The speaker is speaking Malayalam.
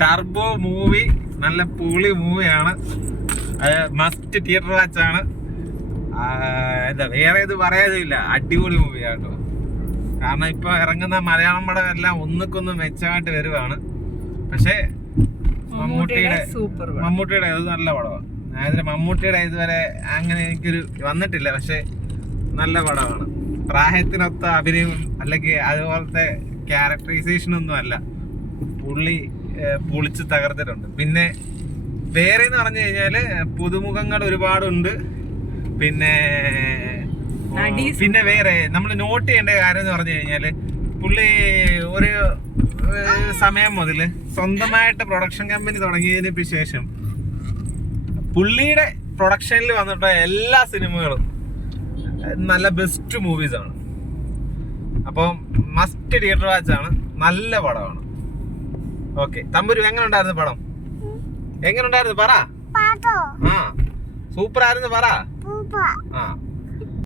ടർബോ മൂവി നല്ല പൊളി മൂവിയാണ്. മസ്റ്റ് തിയേറ്റർ വാച്ച് ആണ്. എന്താ വേറെ ഇത് പറയാതില്ല, അടിപൊളി മൂവിയാണ് കേട്ടോ. കാരണം ഇപ്പൊ ഇറങ്ങുന്ന മലയാളം പടം എല്ലാം ഒന്നുക്കൊന്ന് മെച്ചമായിട്ട് വരുവാണ്. പക്ഷേ മമ്മൂട്ടിയുടെ അത് നല്ല പടമാണ്. അതായത് മമ്മൂട്ടിയുടെ ഇതുവരെ അങ്ങനെ എനിക്കൊരു വന്നിട്ടില്ല. പക്ഷെ നല്ല പടമാണ്. പ്രായത്തിനൊത്ത അഭിനയം അല്ലെങ്കിൽ അതുപോലത്തെ ക്യാരക്ടറൈസേഷൻ ഒന്നും അല്ല, പുള്ളി പൊളിച്ച് തകർത്തിട്ടുണ്ട്. പിന്നെ വേറെ എന്ന് പറഞ്ഞു കഴിഞ്ഞാല് പുതുമുഖങ്ങൾ ഒരുപാടുണ്ട്. പിന്നെ വേറെ നമ്മൾ നോട്ട് ചെയ്യേണ്ട കാര്യം എന്ന് പറഞ്ഞു കഴിഞ്ഞാല് പുള്ളി ഒരു സമയം മുതൽ സ്വന്തമായിട്ട് പ്രൊഡക്ഷൻ കമ്പനി തുടങ്ങിയതിന് ശേഷം പുള്ളിയുടെ പ്രൊഡക്ഷനിൽ വന്നിട്ട എല്ലാ സിനിമകളും നല്ല ബെസ്റ്റ് മൂവീസ് ആണ്. അപ്പം മസ്റ്റ് തിയേറ്റർ വാച്ച് ആണ്. നല്ല പടമാണ്. ഓക്കെ, തമ്പുരു എങ്ങനെ ഉണ്ടായിരുന്നു പടം? എങ്ങനെ ഉണ്ടായിരുന്നു പറ. സൂപ്പർ ആയിരുന്നു പറ.